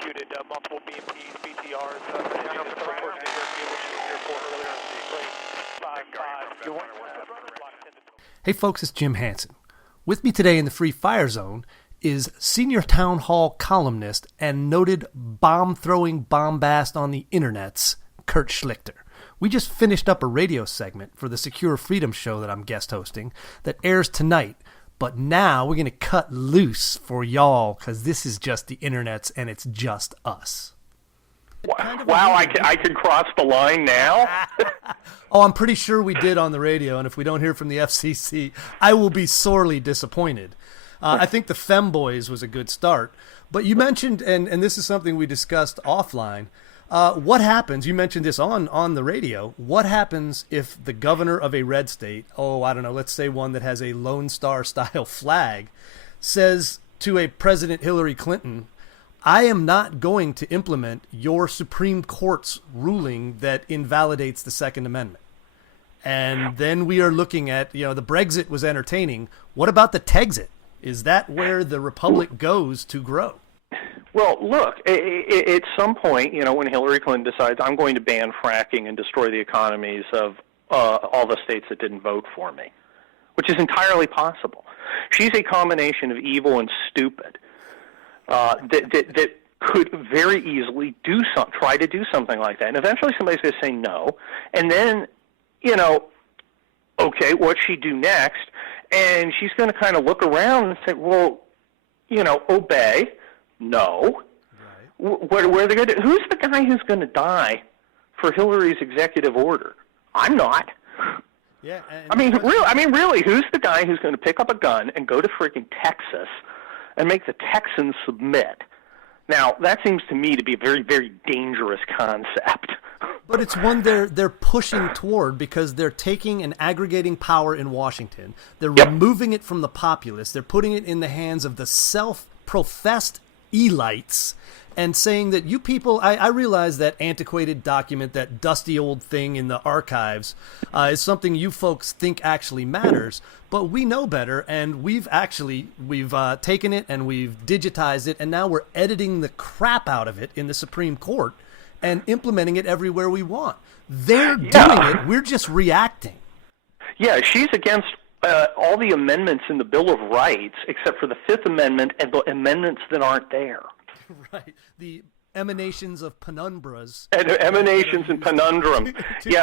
executed multiple BMPs, BTRs. Hey folks, it's Jim Hanson. With me today in the Free Fire Zone is senior town hall columnist and noted bomb-throwing bombast on the internets, Kurt Schlichter. We just finished up a radio segment for the Secure Freedom show that I'm guest hosting that airs tonight, but now we're going to cut loose for y'all because this is just the internets and it's just us. Wow, I can cross the line now? Oh, I'm pretty sure we did on the radio, and if we don't hear from the FCC, I will be sorely disappointed. I think the Femboys was a good start. But you mentioned, and this is something we discussed offline, what happens, you mentioned this on the radio, what happens if the governor of a red state, let's say one that has a Lone Star-style flag, says to a President Hillary Clinton, I am not going to implement your Supreme Court's ruling that invalidates the Second Amendment. And then we are looking at, the Brexit was entertaining. What about the Texit? Is that where the Republic goes to grow? Well, look, at some point, when Hillary Clinton decides I'm going to ban fracking and destroy the economies of all the states that didn't vote for me, which is entirely possible. She's a combination of evil and stupid. That could very easily try to do something like that. And eventually somebody's going to say no. And then, okay, what's she do next? And she's going to kind of look around and say, well, obey. No. Right. What are they going to do? Who's the guy who's going to die for Hillary's executive order? I'm not. Yeah. Really, who's the guy who's going to pick up a gun and go to freaking Texas and make the Texans submit? Now, that seems to me to be a very, very dangerous concept. But it's one they're pushing toward because they're taking and aggregating power in Washington. They're removing it from the populace. They're putting it in the hands of the self-professed elites and saying that you people, I realize that antiquated document, that dusty old thing in the archives is something you folks think actually matters, but we know better, and we've taken it and we've digitized it, and now we're editing the crap out of it in the Supreme Court and implementing it everywhere we want. They're doing it. We're just reacting. Yeah, she's against all the amendments in the Bill of Rights except for the Fifth Amendment and the amendments that aren't there. Right. The emanations of penumbras. And emanations and penundrum. The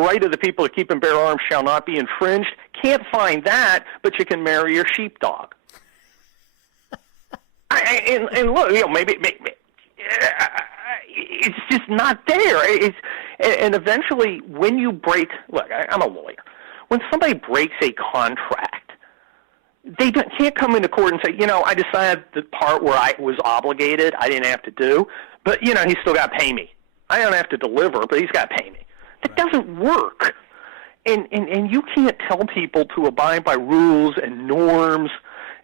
right of the people to keep and bear arms shall not be infringed. Can't find that, but you can marry your sheepdog. And look, maybe it's just not there. And eventually, when you break, look, I'm a lawyer. When somebody breaks a contract, they can't come into court and say, I decided the part where I was obligated, I didn't have to do, but, he's still got to pay me. I don't have to deliver, but he's got to pay me. That doesn't work. And you can't tell people to abide by rules and norms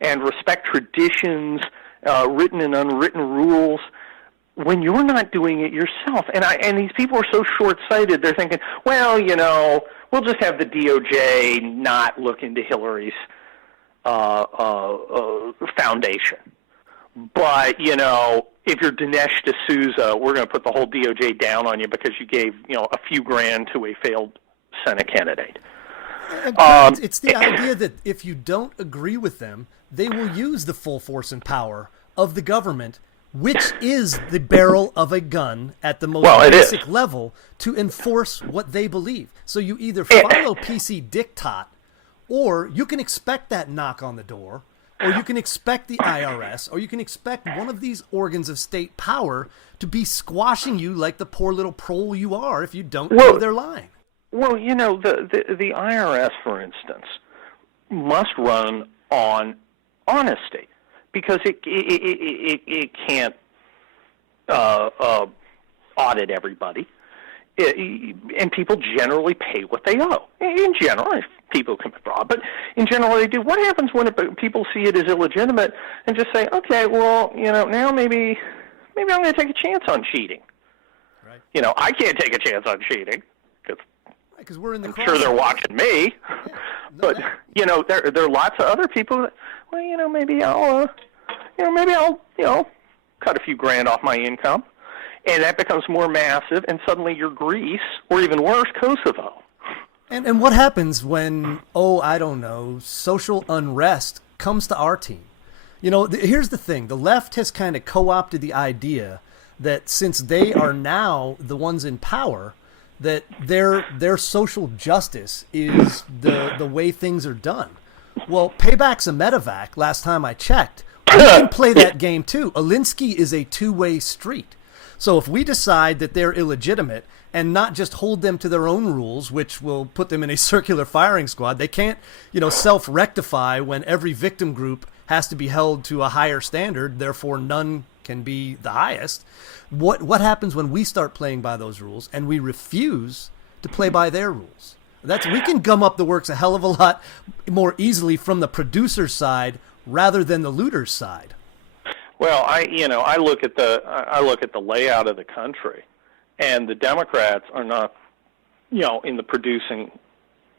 and respect traditions, written and unwritten rules, when you're not doing it yourself. And these people are so short-sighted, they're thinking, well, we'll just have the DOJ not look into Hillary's foundation. But, if you're Dinesh D'Souza, we're going to put the whole DOJ down on you because you gave, a few grand to a failed Senate candidate. It's the idea that if you don't agree with them, they will use the full force and power of the government, which is the barrel of a gun at the most basic level, to enforce what they believe. So you either follow PC diktat, or you can expect that knock on the door, or you can expect the IRS, or you can expect one of these organs of state power to be squashing you like the poor little prole you are if you don't know their line. Well, the IRS, for instance, must run on honesty because it can't audit everybody. And people generally pay what they owe. In general, people commit fraud, but in general they do. What happens when people see it as illegitimate and just say, okay, well, now maybe I'm going to take a chance on cheating. Right. I can't take a chance on cheating because we're in the. I'm sure they're watching me, but there are lots of other people that, well, maybe I'll maybe I'll, cut a few grand off my income, and that becomes more massive, and suddenly you're Greece, or even worse, Kosovo. And what happens when, I don't know, social unrest comes to our team? Here's the thing. The left has kind of co-opted the idea that since they are now the ones in power, that their social justice is the way things are done. Well, payback's a medevac, last time I checked. We can play that game too. Alinsky is a two-way street. So if we decide that they're illegitimate and not just hold them to their own rules, which will put them in a circular firing squad, they can't, self-rectify when every victim group has to be held to a higher standard, therefore none can be the highest. What happens when we start playing by those rules and we refuse to play by their rules? We can gum up the works a hell of a lot more easily from the producer's side rather than the looter's side. Well, I look at the layout of the country, and the Democrats are not, in the producing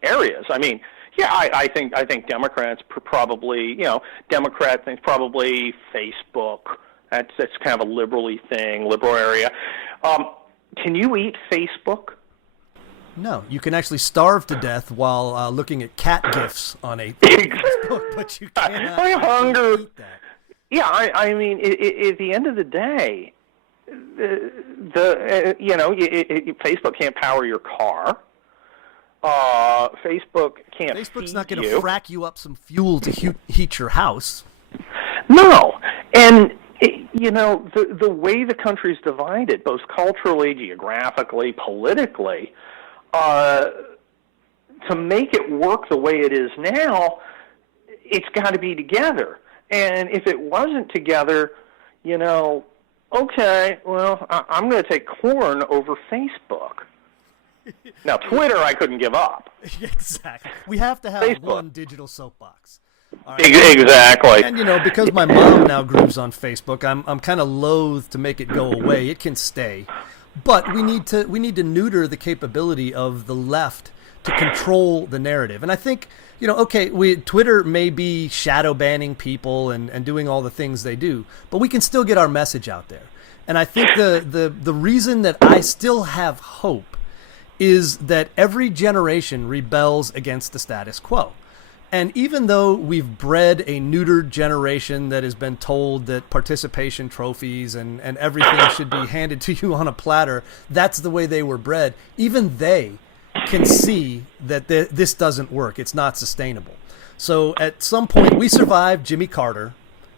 areas. I mean, yeah, I think Democrats probably, Democrat thinks probably Facebook. That's kind of a liberal area. Can you eat Facebook? No, you can actually starve to death while looking at cat gifs on a Facebook, but you cannot hunger. eat that. Yeah, I mean, at the end of the day, Facebook can't power your car. Facebook can't. Facebook's not going to frack you up some fuel to heat your house. No, and the way the country's divided, both culturally, geographically, politically, to make it work the way it is now, it's got to be together. And if it wasn't together, okay, well, I'm going to take corn over Facebook. Now, Twitter, I couldn't give up. Exactly. We have to have Facebook. one digital soapbox. All right. Exactly. And, because my mom now grooves on Facebook, I'm kind of loath to make it go away. It can stay. But we need to neuter the capability of the left to control the narrative. And I think, Twitter may be shadow banning people and doing all the things they do, but we can still get our message out there. And I think the reason that I still have hope is that every generation rebels against the status quo. And even though we've bred a neutered generation that has been told that participation trophies and everything should be handed to you on a platter, that's the way they were bred, even they can see that this doesn't work. It's not sustainable. So at some point, we survived Jimmy Carter.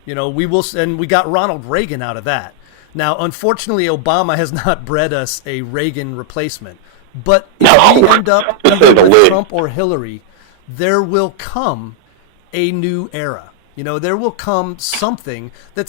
And we got Ronald Reagan out of that. Now, unfortunately, Obama has not bred us a Reagan replacement. But if we end up either with Trump or Hillary, there will come a new era. There will come something that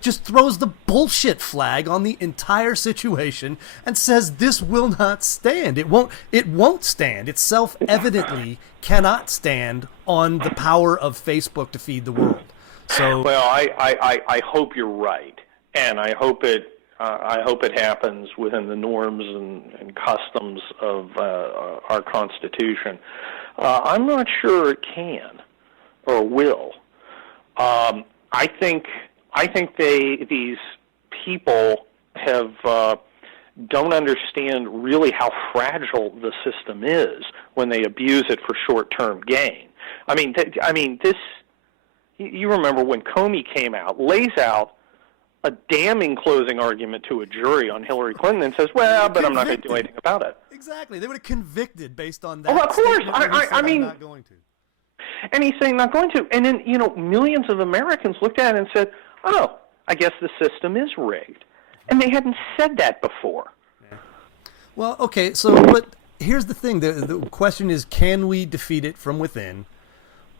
just throws the bullshit flag on the entire situation and says this will not stand. It won't stand. It self-evidently cannot stand on the power of Facebook to feed the world. So, well, I hope you're right, and I hope it happens within the norms and customs of our Constitution. I'm not sure it can or will. I think these people don't understand really how fragile the system is when they abuse it for short-term gain. I mean, this. You remember when Comey came out, lays out a damning closing argument to a jury on Hillary Clinton and says, well, but I'm not going to do anything about it. Exactly. They would have convicted based on that. Oh, of course. I mean, I'm not going to. And he's saying not going to. And then, millions of Americans looked at it and said, oh, I guess the system is rigged. And they hadn't said that before. Yeah. Well, okay, but here's the thing. The question is, can we defeat it from within?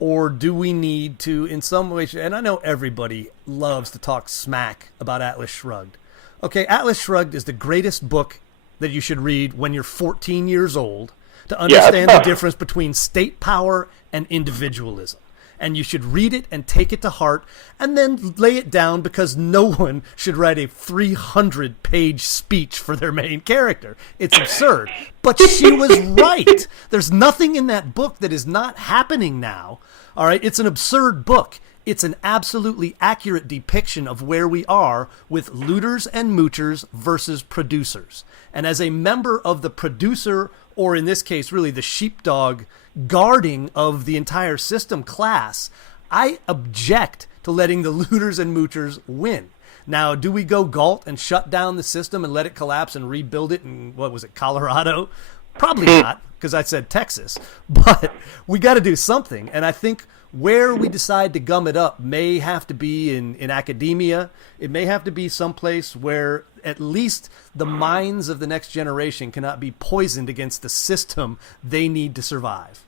Or do we need to, in some way, and I know everybody loves to talk smack about Atlas Shrugged. Okay, Atlas Shrugged is the greatest book that you should read when you're 14 years old to understand the difference between state power and individualism. And you should read it and take it to heart and then lay it down, because no one should write a 300-page speech for their main character. It's absurd. But she was right. There's nothing in that book that is not happening now. All right, it's an absurd book. it's an absolutely accurate depiction of where we are with looters and moochers versus producers. And as a member of the producer, or in this case, really the sheepdog guarding of the entire system class, I object to letting the looters and moochers win. Now, do we go galt and shut down the system and let it collapse and rebuild it in, what was it, Colorado? Probably not, because I said Texas. But we got to do something. And I think where we decide to gum it up may have to be in academia. It may have to be someplace where at least the minds of the next generation cannot be poisoned against the system they need to survive.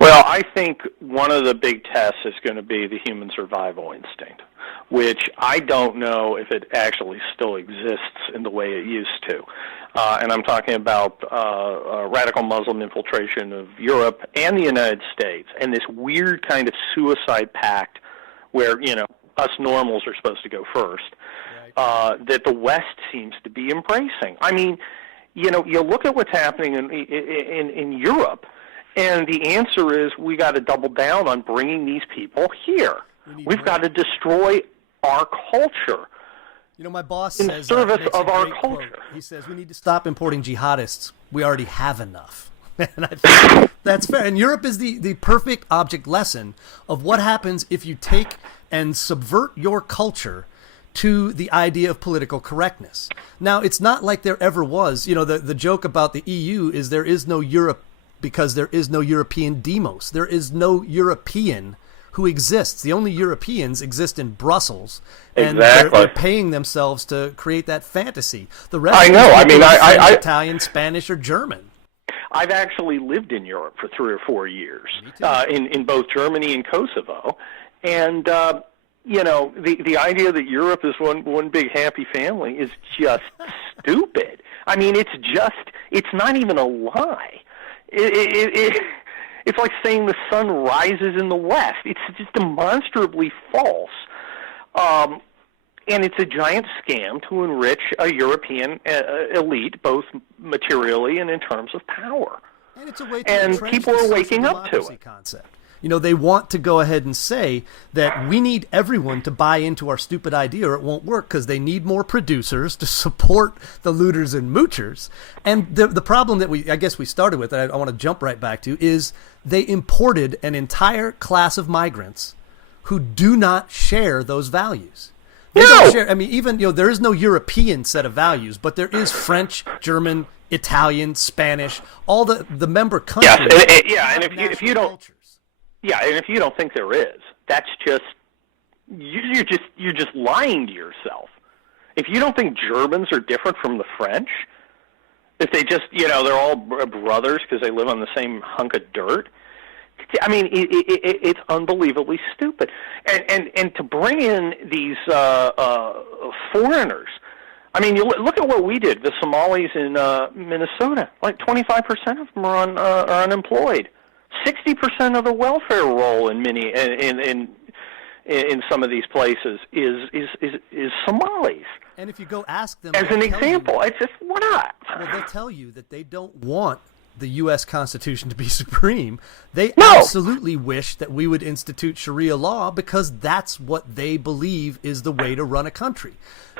Well, I think one of the big tests is going to be the human survival instinct, which I don't know if it actually still exists in the way it used to. And I'm talking about radical Muslim infiltration of Europe and the United States, and this weird kind of suicide pact where, us normals are supposed to go first, that the West seems to be embracing. I mean, you look at what's happening in Europe, and the answer is we got to double down on bringing these people here. We've got to destroy our culture. My boss in says service of our culture. Quote. He says we need to stop importing jihadists. We already have enough. And I think that's fair. And Europe is the perfect object lesson of what happens if you take and subvert your culture to the idea of political correctness. Now, it's not like there ever was. The joke about the EU is there is no Europe because there is no European demos. There is no European who exists. The only Europeans exist in Brussels, and they're paying themselves to create that fantasy. The rest I know. I mean, I Italian, Spanish, or German. I've actually lived in Europe for 3 or 4 years, in both Germany and Kosovo, and the idea that Europe is one big happy family is just stupid. I mean, it's not even a lie. It's like saying the sun rises in the west. It's just demonstrably false. And it's a giant scam to enrich a European elite, both materially and in terms of power. And it's a way to and people are waking up to it. Concept. They want to go ahead and say that we need everyone to buy into our stupid idea or it won't work because they need more producers to support the looters and moochers. And the problem that I guess we started with, that I want to jump right back to, is they imported an entire class of migrants who do not share those values. They don't share. I mean, even, there is no European set of values, but there is French, German, Italian, Spanish, all the member countries. Yes, and if you don't... Cultures. Yeah, and if you don't think there is, that's just you're just lying to yourself. If you don't think Germans are different from the French, if they just they're all brothers because they live on the same hunk of dirt, I mean it's unbelievably stupid. And to bring in these foreigners, I mean you look at what we did. The Somalis in Minnesota, like 25% of them are unemployed. 60% of the welfare roll in some of these places is Somalis. And if you go ask them, as an example, it's just why not? Well, they'll tell you that they don't want the U.S. Constitution to be supreme. They absolutely wish that we would institute Sharia law because that's what they believe is the way to run a country.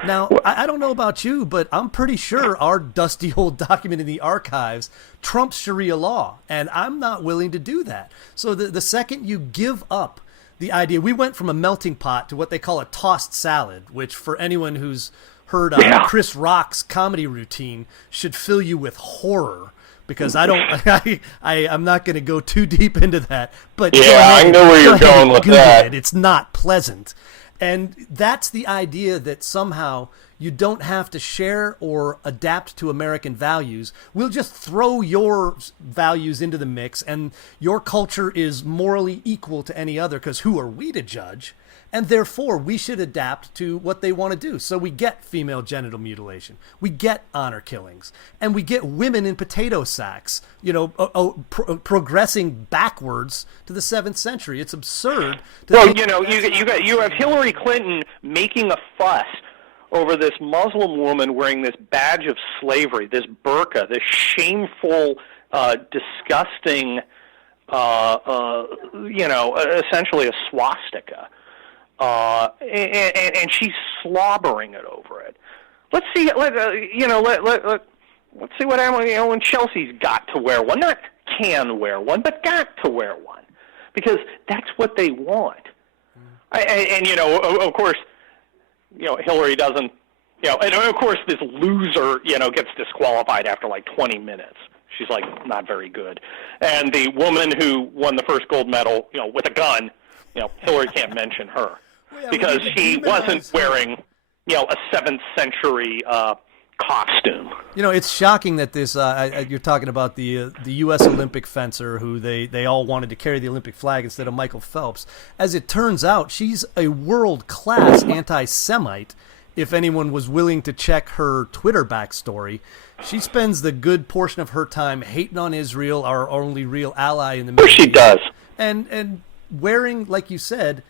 Now, I don't know about you, but I'm pretty sure our dusty old document in the archives trumps Sharia law, and I'm not willing to do that. So the second you give up the idea, we went from a melting pot to what they call a tossed salad, which for anyone who's heard Chris Rock's comedy routine should fill you with horror. Because I'm not going to go too deep into that. But I know where you're going with that. It's not pleasant. And that's the idea that somehow you don't have to share or adapt to American values. We'll just throw your values into the mix, and your culture is morally equal to any other, because who are we to judge? And therefore, we should adapt to what they want to do. So we get female genital mutilation. We get honor killings. And we get women in potato sacks, progressing backwards to the 7th century. It's absurd. You have Hillary Clinton making a fuss over this Muslim woman wearing this badge of slavery, this burqa, this shameful, disgusting, essentially a swastika. and she's slobbering it over it. Let's see. Let's see what when Chelsea's got to wear one, not can wear one, but got to wear one, because that's what they want. And of course, Hillary doesn't. And of course, this loser, gets disqualified after like 20 minutes. She's like not very good. And the woman who won the first gold medal, with a gun, Hillary can't mention her because she wasn't wearing, a 7th century costume. It's shocking that this. You're talking about the U.S. Olympic fencer who they all wanted to carry the Olympic flag instead of Michael Phelps. As it turns out, she's a world-class anti-Semite. If anyone was willing to check her Twitter backstory, she spends the good portion of her time hating on Israel, our only real ally in the Middle East. She does. And wearing, like you said,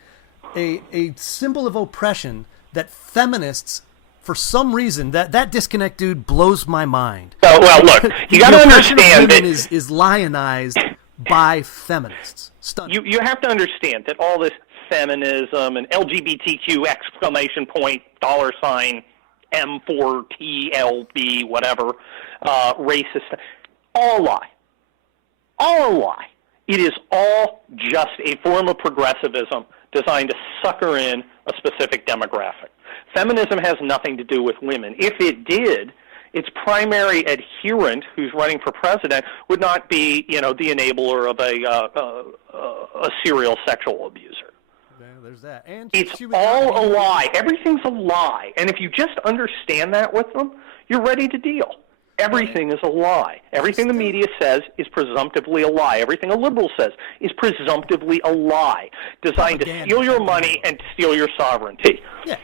a symbol of oppression that feminists, for some reason, that disconnect, dude, blows my mind. Well, look, you got to understand that is lionized by feminists. Stunning. You have to understand that all this feminism and LGBTQ exclamation point $ M4TLB whatever racist, all a lie. All a lie. It is all just a form of progressivism designed to sucker in a specific demographic. Feminism has nothing to do with women. If it did, its primary adherent, who's running for president, would not be, the enabler of a serial sexual abuser. Yeah, there's that. And it's all a lie. Everything's a lie. And if you just understand that with them, you're ready to deal. Everything is a lie. Everything the media says is presumptively a lie. Everything a liberal says is presumptively a lie, designed to steal your money and steal your sovereignty. Yeah.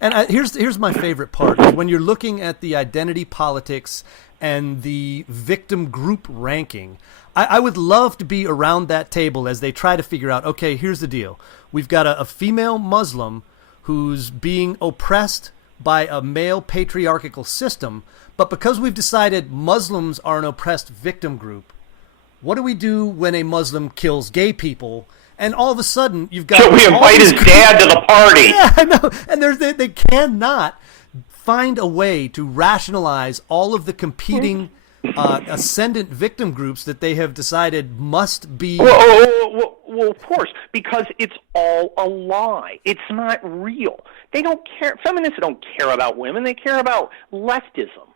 And here's my favorite part. Is when you're looking at the identity politics and the victim group ranking, I would love to be around that table as they try to figure out, okay, here's the deal. We've got a female Muslim who's being oppressed by a male patriarchal system, but because we've decided Muslims are an oppressed victim group, what do we do when a Muslim kills gay people? And all of a sudden, you've got... So we invite his dad to the party. Yeah, I know. And they cannot find a way to rationalize all of the competing ascendant victim groups that they have decided must be... Well, of course, because it's all a lie. It's not real. They don't care. Feminists don't care about women. They care about leftism.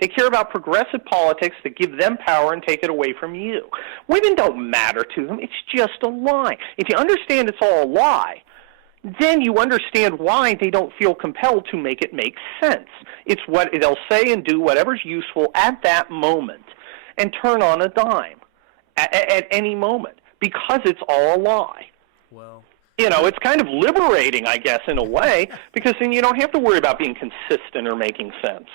They care about progressive politics that give them power and take it away from you. Women don't matter to them. It's just a lie. If you understand it's all a lie, then you understand why they don't feel compelled to make it make sense. It's what they'll say and do whatever's useful at that moment and turn on a dime at any moment because it's all a lie. Well, it's kind of liberating, I guess, in a way, because then you don't have to worry about being consistent or making sense.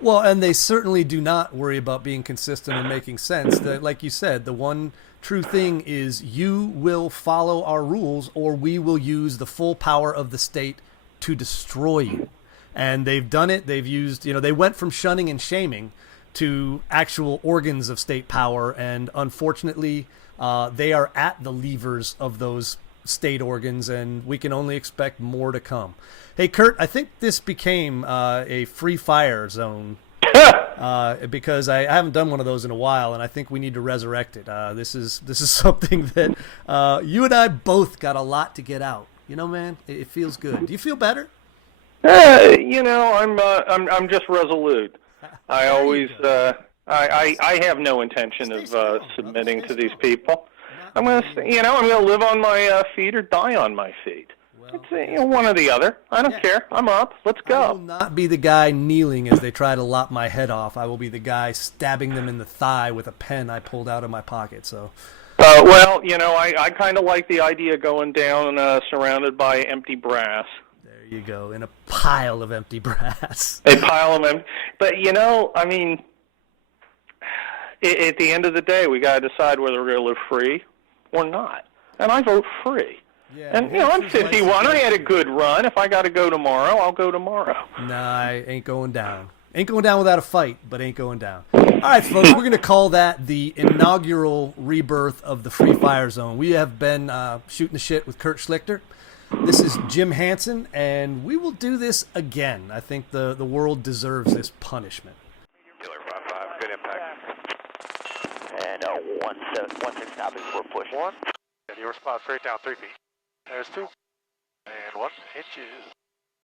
Well, and they certainly do not worry about being consistent and making sense. Like you said, the one true thing is you will follow our rules or we will use the full power of the state to destroy you. And they've done it. They've used, they went from shunning and shaming to actual organs of state power. And unfortunately, they are at the levers of those state organs, and we can only expect more to come. Hey, Kurt, I think this became a free fire zone because I haven't done one of those in a while, and I think we need to resurrect it. This is something that you and I both got a lot to get out. Man, it feels good. Do you feel better? I'm just resolute. I always I have no intention of submitting to these people. I'm gonna live on my feet or die on my feet. It's one or the other. I don't care. I'm up. Let's go. I will not be the guy kneeling as they try to lop my head off. I will be the guy stabbing them in the thigh with a pen I pulled out of my pocket. So. I kind of like the idea of going down surrounded by empty brass. There you go, in a pile of empty brass. A pile of empty. But at the end of the day, we got to decide whether we're going to live free or not. And I vote free. Yeah, and, I'm 51. I had a good run. If I got to go tomorrow, I'll go tomorrow. Nah, I ain't going down. Ain't going down without a fight, but ain't going down. All right, folks, we're going to call that the inaugural rebirth of the Free Fire Zone. We have been shooting the shit with Kurt Schlichter. This is Jim Hanson, and we will do this again. I think the world deserves this punishment. Killer 5-5, good impact. And 1-6 copy, we're pushing. 1. And your spot straight down 3 feet. There's 2. And 1 inches.